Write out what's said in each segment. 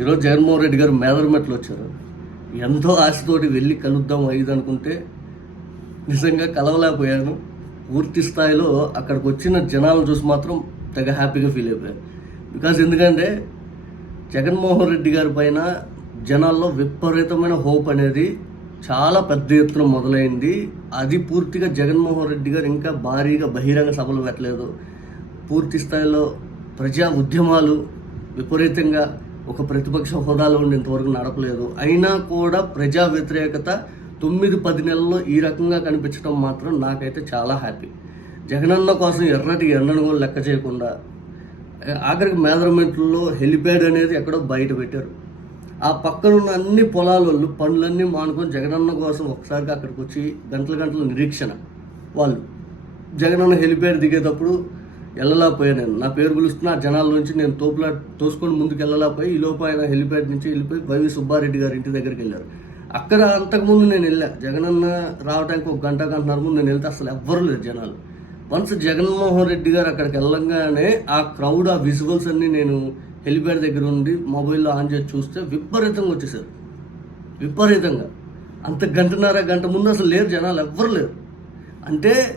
ఈరోజు జగన్మోహన్ రెడ్డి గారు మేదరమెట్లు వచ్చారు. ఎంతో ఆశతోటి వెళ్ళి కలుద్దాం అయ్యింది అనుకుంటే నిజంగా కలవలేకపోయాను. పూర్తి స్థాయిలో అక్కడికి వచ్చిన జనాలను చూసి మాత్రం తెగ హ్యాపీగా ఫీల్ అయిపోయాను. బికాజ్ ఎందుకంటే జగన్మోహన్ రెడ్డి గారి పైన జనాల్లో విపరీతమైన హోప్ అనేది చాలా పెద్ద ఎత్తున మొదలైంది. అది పూర్తిగా జగన్మోహన్ రెడ్డి గారు ఇంకా భారీగా బహిరంగ సభలు పెట్టలేదు. పూర్తి స్థాయిలో ప్రజా ఉద్యమాలు విపరీతంగా ఒక ప్రతిపక్ష హోదాలో ఉండి ఇంతవరకు నడపలేదు. అయినా కూడా ప్రజా వ్యతిరేకత తొమ్మిది పది నెలల్లో ఈ రకంగా కనిపించడం మాత్రం నాకైతే చాలా హ్యాపీ. జగనన్న కోసం ఎర్రటి ఎండను కూడా లెక్క చేయకుండా ఆఖరికి మేదరమెంట్లో హెలిప్యాడ్ అనేది ఎక్కడో బయట పెట్టారు. ఆ పక్కనున్న అన్ని పొలాల వాళ్ళు పనులన్నీ మానుకొని జగనన్న కోసం ఒకసారిగా అక్కడికి వచ్చి గంటల గంటల నిరీక్షణ వాళ్ళు. జగనన్న హెలిప్యాడ్ దిగేటప్పుడు వెళ్ళలేకపోయా నేను. నా పేరు పిలుస్తున్న జనాల నుంచి నేను తోపులా తోసుకొని ముందుకు వెళ్ళలేకపోయి ఈ లోపు ఆయన హెలిప్యాడ్ నుంచి వెళ్ళిపోయి వైవి సుబ్బారెడ్డి గారి ఇంటి దగ్గరికి వెళ్ళారు. అక్కడ అంతకుముందు నేను వెళ్ళా. జగనన్న రావడానికి ఒక గంట గంటన్నర ముందు నేను వెళ్తే అసలు ఎవ్వరు లేరు జనాలు. వన్స్ జగన్మోహన్ రెడ్డి గారు అక్కడికి వెళ్ళంగానే ఆ క్రౌడ్ ఆ విజువల్స్ అన్ని నేను హెలిప్యాడ్ దగ్గర ఉండి మొబైల్లో ఆన్ చేసి చూస్తే విపరీతంగా వచ్చేసారు. విపరీతంగా. అంత గంటన్నర గంట ముందు అసలు లేరు జనాలు ఎవ్వరు లేరు. అంటే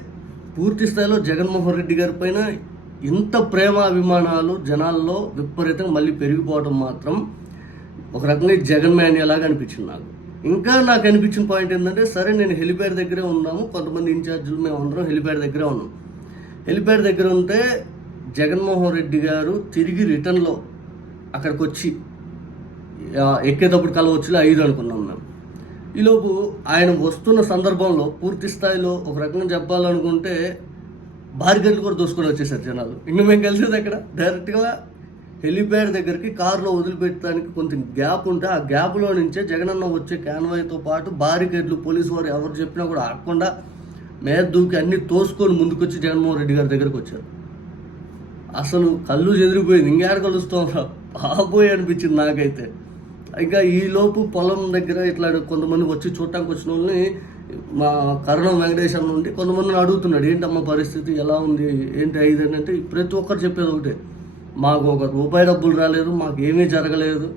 పూర్తి స్థాయిలో జగన్మోహన్ రెడ్డి గారి పైన ఇంత ప్రేమ అభిమానాలు జనాల్లో విపరీతంగా మళ్ళీ పెరిగిపోవడం మాత్రం ఒక రకంగా జగన్ మ్యాన్యా లాగా అనిపించింది నాకు. ఇంకా నాకు అనిపించిన పాయింట్ ఏంటంటే సరే నేను హెలిప్యాడ్ దగ్గరే ఉన్నాము కొంతమంది ఇన్ఛార్జీలు మేము అందరం హెలిప్యాడ్ దగ్గరే ఉన్నాం. హెలిప్యాడ్ దగ్గర ఉంటే జగన్మోహన్ రెడ్డి గారు తిరిగి రిటర్న్లో అక్కడికి వచ్చి ఎక్కేటప్పుడు కలవచ్చులో ఐదు అనుకున్నాం మేము. ఈలోపు ఆయన వస్తున్న సందర్భంలో పూర్తి స్థాయిలో ఒక రకంగా చెప్పాలనుకుంటే బారిగేట్లు కూడా దోసుకొని వచ్చేసారు జనాలు. ఇంక మేము కలిసేది అక్కడ డైరెక్ట్గా హెలిప్యాడ్ దగ్గరికి కారులో వదిలిపెట్టడానికి కొంత గ్యాప్ ఉంటే ఆ గ్యాప్లో నుంచే జగనన్న వచ్చే క్యాన్వాయ్తో పాటు బారికేడ్లు పోలీసు వారు ఎవరు చెప్పినా కూడా ఆగకుండా మేద దూకి అన్ని తోసుకొని ముందుకొచ్చి జగన్మోహన్ రెడ్డి గారి దగ్గరకు వచ్చారు. అసలు కళ్ళు చెదిరిపోయింది. ఇంకేడ కలుస్తాం బాబోయ్ అనిపించింది నాకైతే. ఇంకా ఈలోపు పొలం దగ్గర ఇట్లా కొంతమంది వచ్చి చూడటానికి వచ్చిన వాళ్ళని మా కరణం వెంకటేశ్వర నుండి కొంతమందిని అడుగుతున్నాడు ఏంటమ్మా పరిస్థితి? ఎలా ఉంది? ఏంటి అయింది అంటే ప్రతి ఒక్కరు చెప్పేది ఒకటే. మాకు ఒక రూపాయి డబ్బులు రాలేదు మాకు ఏమీ జరగలేదు.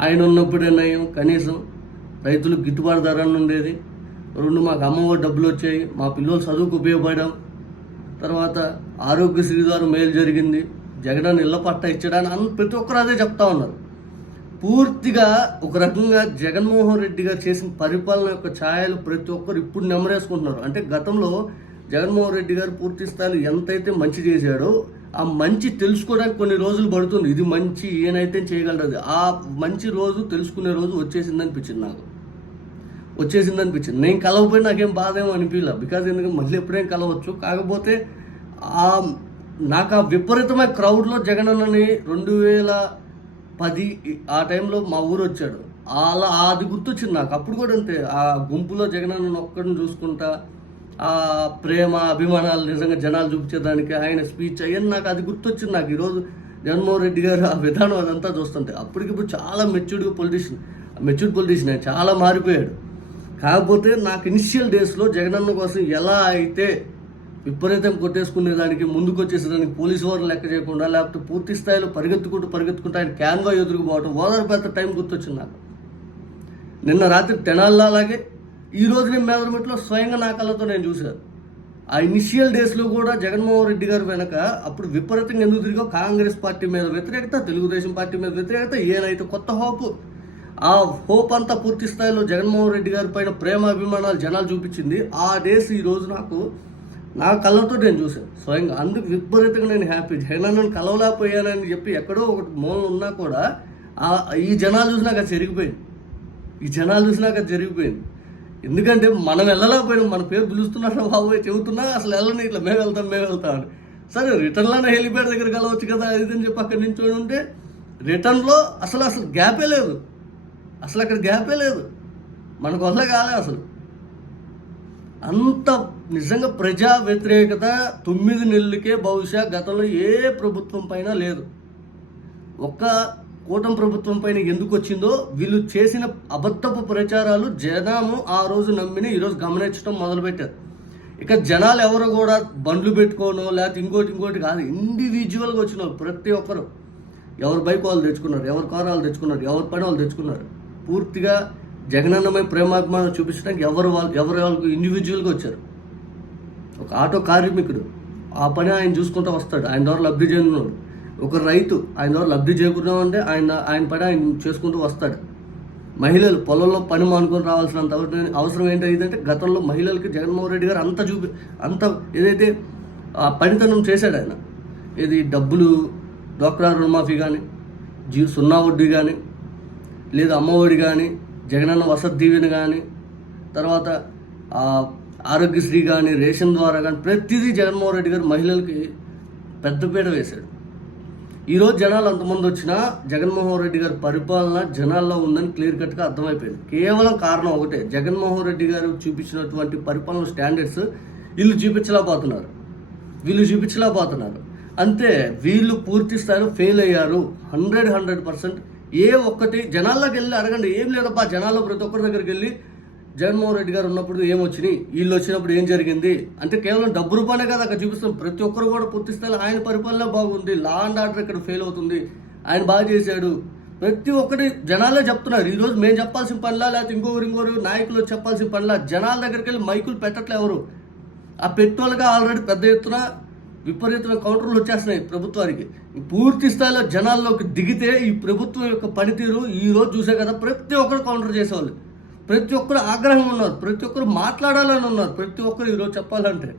ఆయన ఉన్నప్పుడే నయం కనీసం రైతులకు గిట్టుబాటు ధర ఉండేది. రెండు మాకు అమ్మఒడి డబ్బులు వచ్చాయి. మా పిల్లలు చదువుకు ఉపయోగపడడం. తర్వాత ఆరోగ్యశ్రీ ద్వారా మేలు జరిగింది. జగన్ ఇళ్ళ పట్ట ఇచ్చడానికి అన్ ప్రతి ఒక్కరు అదే చెప్తా ఉన్నారు. పూర్తిగా ఒక రకంగా జగన్మోహన్ రెడ్డి గారు చేసిన పరిపాలన యొక్క ఛాయలు ప్రతి ఒక్కరు ఇప్పుడు నెమరేసుకుంటున్నారు. అంటే గతంలో జగన్మోహన్ రెడ్డి గారు పూర్తి స్థాయిలో ఎంతైతే మంచి చేశాడో ఆ మంచి తెలుసుకోవడానికి కొన్ని రోజులు పడుతుంది. ఇది మంచి ఏనైతే చేయగలదు ఆ మంచి రోజు తెలుసుకునే రోజు వచ్చేసింది అనిపించింది నాకు. వచ్చేసింది అనిపించింది నేను కలవపోయి నాకేం బాధ ఏమో అనిపించలే. బికాజ్ ఎందుకంటే మళ్ళీ ఎప్పుడేం కలవచ్చు. కాకపోతే ఆ నాకు ఆ విపరీతమైన క్రౌడ్లో జగన్ అన్నని రెండు వేల పది ఆ టైంలో మా ఊరు వచ్చాడు. అలా అది గుర్తొచ్చింది నాకు. అప్పుడు కూడా అంతే. ఆ గుంపులో జగనన్న ఒక్కడిని చూసుకుంటా ఆ ప్రేమ అభిమానాలు నిజంగా జనాలు చూపించేదానికి ఆయన స్పీచ్ అయ్యింది నాకు అది గుర్తొచ్చింది నాకు. ఈరోజు జగన్మోహన్ రెడ్డి గారు ఆ విధానం అదంతా చూస్తుంటే అప్పటికిప్పుడు చాలా మెచ్యూర్డ్ పొలిటీషియన్ మెచ్యూర్డ్ పొలిటీషియన్ ఆయన చాలా మారిపోయాడు. కాకపోతే నాకు ఇనిషియల్ డేస్లో జగనన్న కోసం ఎలా అయితే విపరీతం కొట్టేసుకునే దానికి ముందుకు వచ్చేసేదానికి పోలీసు వారు లెక్క చేయకుండా లేకపోతే పూర్తి స్థాయిలో పరిగెత్తుకుంటూ పరిగెత్తుకుంటూ ఆయన క్యాన్వా ఎదురుకుపోవటం ఓదార్పేత టైం గుర్తొచ్చింది నాకు. నిన్న రాత్రి తెనాల్లో అలాగే ఈ రోజు నేను మేదరమిట్లో స్వయంగా నా కళ్ళతో నేను చూశాను ఆ ఇనిషియల్ డేస్లో కూడా జగన్మోహన్ రెడ్డి గారు వెనక అప్పుడు విపరీతంగా ఎందుకు తిరిగా కాంగ్రెస్ పార్టీ మీద వ్యతిరేకత తెలుగుదేశం పార్టీ మీద వ్యతిరేకత ఏనైతే కొత్త హోప్ ఆ హోప్ అంతా పూర్తి స్థాయిలో జగన్మోహన్ రెడ్డి గారి పైన ప్రేమ అభిమానాలు జనాలు చూపించింది. ఆ డేస్ ఈ రోజు నాకు నా కళ్ళతో నేను చూశాను. స్వయంగా అందుకు విపరీతంగా నేను హ్యాపీ జగనన్నను కలవలేకపోయానని చెప్పి ఎక్కడో ఒకటి మూల ఉన్నా కూడా ఈ జనాలు చూసినాక జరిగిపోయింది. ఈ జనాలు చూసినాక జరిగిపోయింది. ఎందుకంటే మనం వెళ్ళలేకపోయినా. మన పేరు పిలుస్తున్నారా బాబోయ్ చెబుతున్నా అసలు వెళ్ళని. ఇట్లా మేము వెళ్తాం మేము వెళ్తాం అని. సరే రిటర్న్లోనే హెలిప్యాడ్ దగ్గర కలవచ్చు కదా అది ఇది అని చెప్పి అక్కడి నుంచి ఉంటే రిటర్న్లో అసలు అసలు గ్యాపే లేదు. అసలు అక్కడ గ్యాపే లేదు. మనకు వల్ల కాలే అసలు. అంత నిజంగా ప్రజా వ్యతిరేకత తొమ్మిది నెలలకే బహుశా గతంలో ఏ ప్రభుత్వం పైన లేదు. ఒక్క కూటమి ప్రభుత్వం పైన ఎందుకు వచ్చిందో వీళ్ళు చేసిన అబద్ధపు ప్రచారాలు జనము ఆ రోజు నమ్మిని ఈరోజు గమనించడం మొదలుపెట్టారు. ఇక జనాలు ఎవరు కూడా బండ్లు పెట్టుకోనో లేకపోతే ఇంకోటి ఇంకోటి కాదు ఇండివిజువల్గా వచ్చిన ప్రతి ఒక్కరు. ఎవరి బైక్ వాళ్ళు తెచ్చుకున్నారు ఎవరి కారు వాళ్ళు తెచ్చుకున్నారు ఎవరి పని వాళ్ళు తెచ్చుకున్నారు. పూర్తిగా జగనన్నమై ప్రేమాభిమానం చూపించడానికి ఎవరు వాళ్ళు ఎవరు వాళ్ళకు ఇండివిజువల్గా వచ్చారు? ఒక ఆటో కార్మికుడు. ఆ పని ఆయన చూసుకుంటూ వస్తాడు. ఆయన ద్వారా లబ్ధి చెందినోడు ఒక రైతు ఆయన ద్వారా లబ్ధి చేకూరుదామంటే ఆయన ఆయన పని ఆయన చేసుకుంటూ వస్తాడు. మహిళలు పొలంలో పని మానుకొని రావాల్సినంత అవసరం అవసరం ఏంటంటే గతంలో మహిళలకి జగన్మోహన్ రెడ్డి గారు అంత చూపి అంత ఏదైతే ఆ పనితనం చేశాడు ఆయన ఇది డబ్బులు డ్వాక్రా రుణమాఫీ కానీ జీ సున్నా వడ్డీ కానీ లేదా అమ్మఒడి కానీ జగనన్న వసతి దీవెన కానీ తర్వాత ఆరోగ్యశ్రీ కానీ రేషన్ ద్వారా కానీ ప్రతిదీ జగన్మోహన్ రెడ్డి గారు మహిళలకి పెద్దపీట వేశాడు. ఈరోజు జనాలు అంతమంది వచ్చినా జగన్మోహన్ రెడ్డి గారి పరిపాలన జనాల్లో ఉందని క్లియర్ కట్గా అర్థమైపోయింది. కేవలం కారణం ఒకటే జగన్మోహన్ రెడ్డి గారు చూపించినటువంటి పరిపాలన స్టాండర్డ్స్ వీళ్ళు చూపించలేకపోతున్నారు. వీళ్ళు చూపించలేకపోతున్నారు. అంతే వీళ్ళు పూర్తి స్థాయిలో ఫెయిల్ అయ్యారు. హండ్రెడ్ హండ్రెడ్ పర్సెంట్ ఏ ఒక్కటి జనాల్లోకి వెళ్ళి అడగండి. ఏం లేదబ్బా జనాల్లో ప్రతి ఒక్కరి దగ్గరికి వెళ్ళి జగన్మోహన్ రెడ్డి గారు ఉన్నప్పుడు ఏమొచ్చినాయి వీళ్ళు వచ్చినప్పుడు ఏం జరిగింది? అంటే కేవలం డబ్బు రూపాయనే కదా అక్కడ చూపిస్తాం. ప్రతి ఒక్కరు కూడా పూర్తి స్థాయిలో ఆయన పరిపాలన బాగుంది. లా అండ్ ఆర్డర్ ఇక్కడ ఫెయిల్ అవుతుంది. ఆయన బాగా చేశాడు. ప్రతి ఒక్కటి జనాలే చెప్తున్నారు. ఈరోజు మేము చెప్పాల్సిన పనిలా లేకపోతే ఇంకొకరు ఇంకొకరు నాయకులు చెప్పాల్సిన పనిలా జనాల దగ్గరికి వెళ్ళి మైకులు పెట్టట్లే ఎవరు. ఆ పెట్రోల్గా ఆల్రెడీ పెద్ద ఎత్తున విపరీతమైన కౌంటర్లు వచ్చేస్తున్నాయి ప్రభుత్వానికి. పూర్తి స్థాయిలో జనాల్లోకి దిగితే ఈ ప్రభుత్వం యొక్క పనితీరు ఈరోజు చూసే కదా ప్రతి ఒక్కరు కౌంటర్ చేసేవాళ్ళు. ప్రతి ఒక్కరు ఆగ్రహం ఉన్నారు. ప్రతి ఒక్కరు మాట్లాడాలని ఉన్నారు. ప్రతి ఒక్కరు ఈరోజు చెప్పాలంటే.